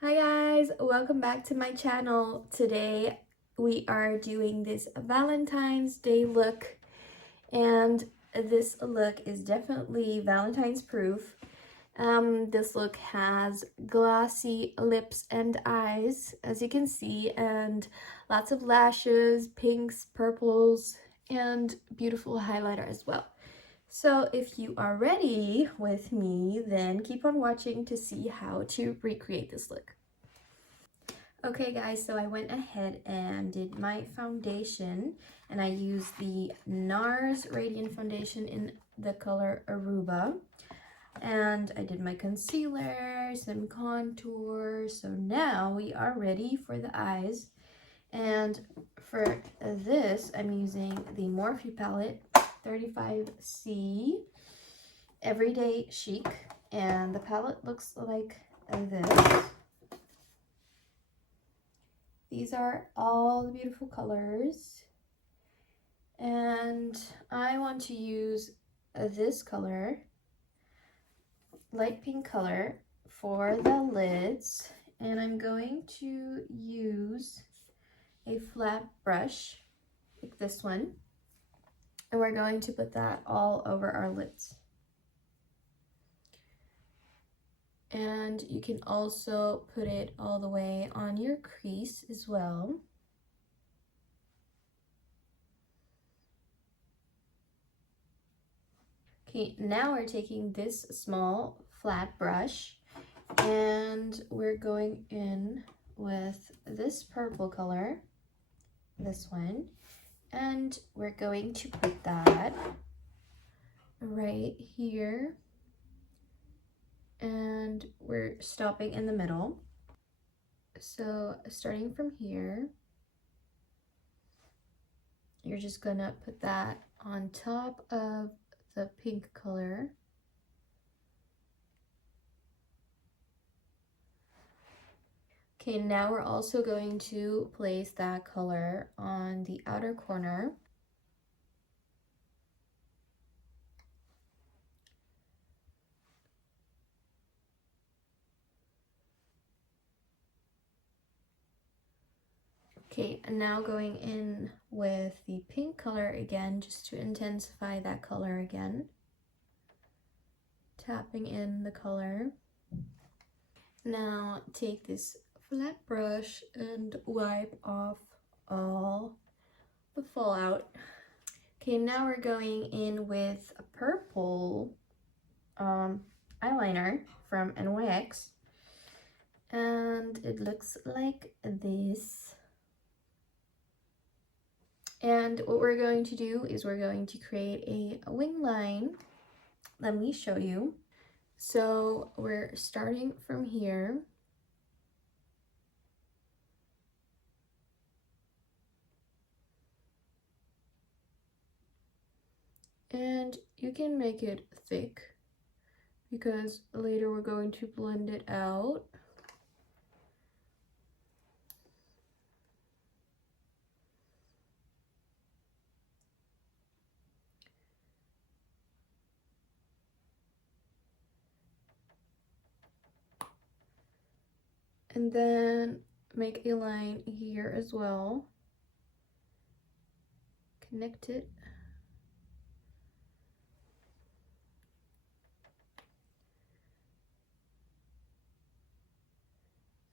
Hi guys, welcome back to my channel. Today we are doing this Valentine's Day look, and this look is definitely Valentine's proof. This look has glossy lips and eyes, as you can see, and lots of lashes, pinks, purples, and beautiful highlighter as well. So if you are ready with me, then keep on watching to see how to recreate this look. Okay guys, so I went ahead and did my foundation, and I used the Nars Radiant foundation in the color Aruba. And I did my concealer, some contour. So now we are ready for the eyes. And for this, I'm using the Morphe Palette 35C Everyday Chic. And the palette looks like this. These are all the beautiful colors, and I want to use this color, light pink color, for the lids, and I'm going to use a flat brush like this one, and we're going to put that all over our lids. And you can also put it all the way on your crease as well. Okay, now we're taking this small flat brush and we're going in with this purple color, this one, and we're going to put that right here, and we're stopping in the middle. So starting from here, you're just gonna put that on top of the pink color. Okay, now we're also going to place that color on the outer corner. Okay, and now going in with the pink color again, just to intensify that color again. Tapping in the color. Now take this flat brush and wipe off all the fallout. Okay, now we're going in with a purple eyeliner from NYX, and it looks like this. And what we're going to do is we're going to create a wing line. Let me show you. So we're starting from here. And you can make it thick because later we're going to blend it out. And then make a line here as well. Connect it.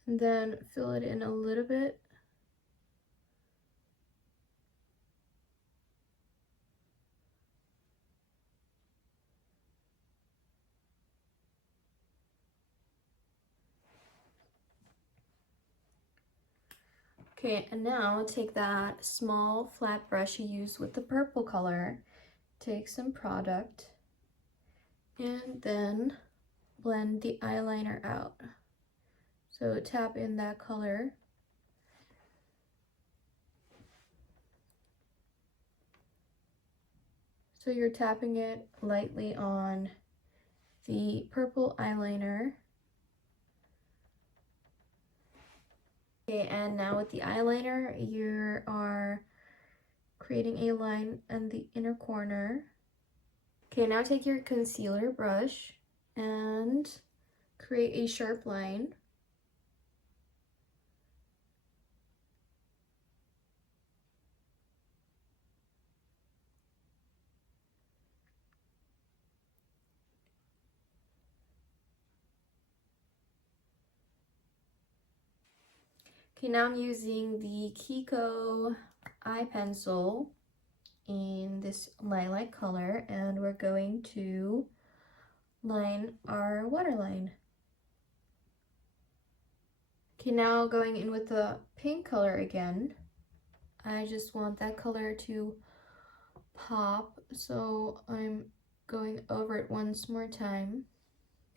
And then fill it in a little bit. Okay, and now take that small flat brush you used with the purple color, take some product, and then blend the eyeliner out. So tap in that color. So you're tapping it lightly on the purple eyeliner. Okay, and now with the eyeliner, you are creating a line in the inner corner. Okay, now take your concealer brush and create a sharp line. Okay, now I'm using the KIKO eye pencil in this lilac color, and we're going to line our waterline. Okay, now going in with the pink color again. I just want that color to pop, so I'm going over it once more time.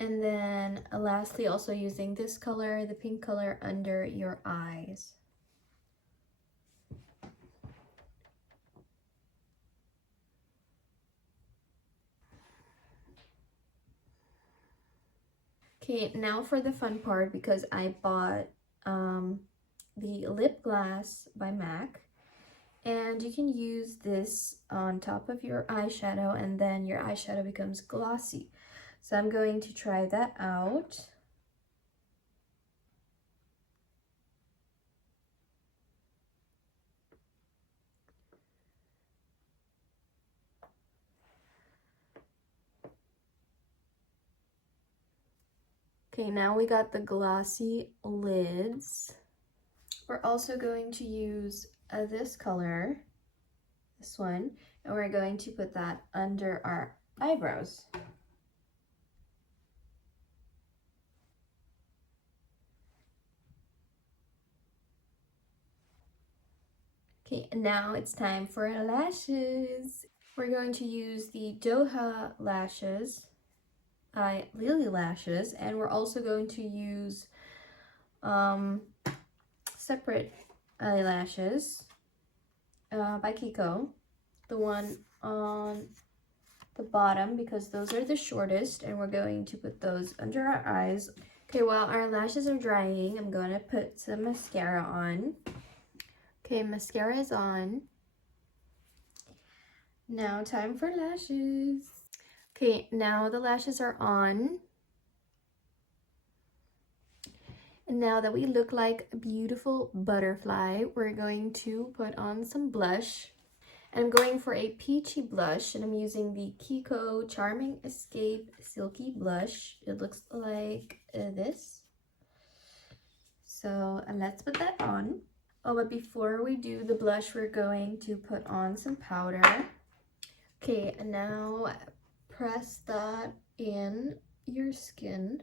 And then lastly, also using this color, the pink color, under your eyes. Okay, now for the fun part, because I bought the Lipglass by MAC, and you can use this on top of your eyeshadow, and then your eyeshadow becomes glossy. So I'm going to try that out. Okay, now we got the glossy lids. We're also going to use this color, this one, and we're going to put that under our eyebrows. Okay, now it's time for our lashes. We're going to use the Doha lashes by Lilly lashes, and we're also going to use separate eyelashes by KIKO, the one on the bottom, because those are the shortest, and we're going to put those under our eyes. Okay, while our lashes are drying, I'm going to put some mascara on. Okay, mascara is on. Now time for lashes. Okay, now the lashes are on. And now that we look like a beautiful butterfly, we're going to put on some blush. And I'm going for a peachy blush, and I'm using the KIKO Charming Escape Silky Blush. It looks like this. So let's put that on. Oh, but before we do the blush, we're going to put on some powder. Okay, and now press that in your skin.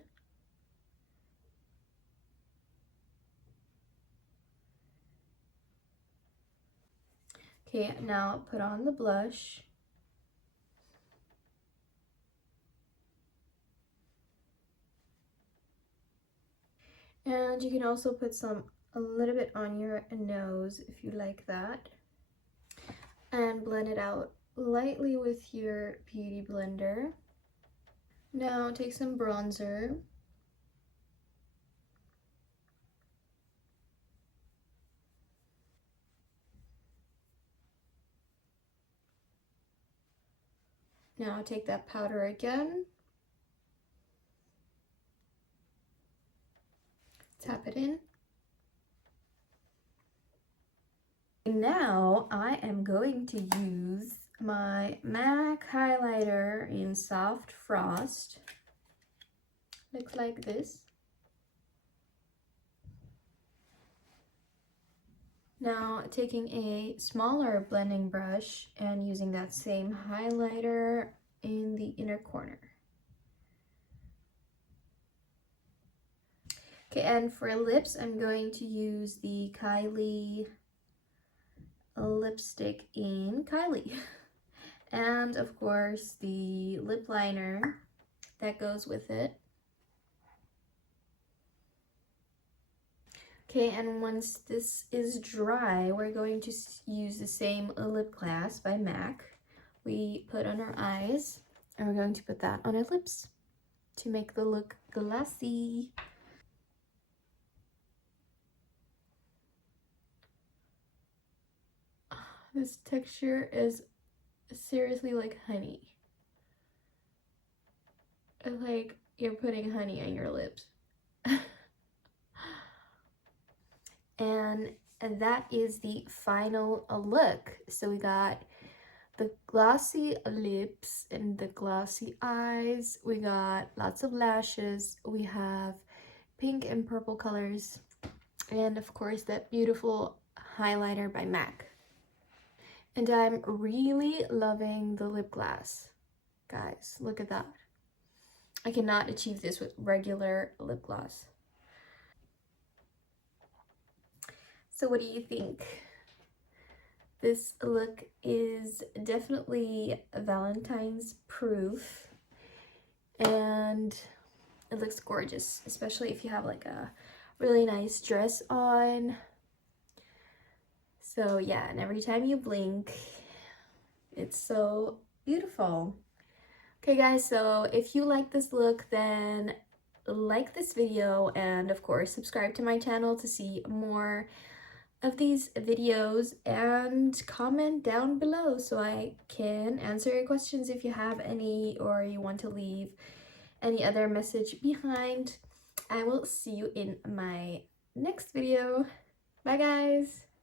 Okay, now put on the blush. And you can also put a little bit on your nose if you like that. And blend it out lightly with your beauty blender. Now take some bronzer. Now take that powder again. Tap it in. Now I am going to use my MAC highlighter in Soft Frost. Looks like this. Now taking a smaller blending brush and using that same highlighter in the inner corner. Okay, and for lips, I'm going to use the Kylie lipstick in Kylie. And of course, the lip liner that goes with it. Okay, and once this is dry, we're going to use the same lip gloss by MAC. We put on our eyes, and we're going to put that on our lips to make the look glossy. This texture is seriously like honey. It's like you're putting honey on your lips. And that is the final look. So we got the glossy lips and the glossy eyes. We got lots of lashes. We have pink and purple colors. And of course that beautiful highlighter by MAC. And I'm really loving the lip gloss. Guys, look at that. I cannot achieve this with regular lip gloss. So what do you think? This look is definitely Valentine's proof, and it looks gorgeous, especially if you have like a really nice dress on. So yeah, and every time you blink, it's so beautiful. Okay guys, so if you like this look, then like this video, and of course subscribe to my channel to see more of these videos, and comment down below so I can answer your questions if you have any, or you want to leave any other message behind. I will see you in my next video. Bye guys!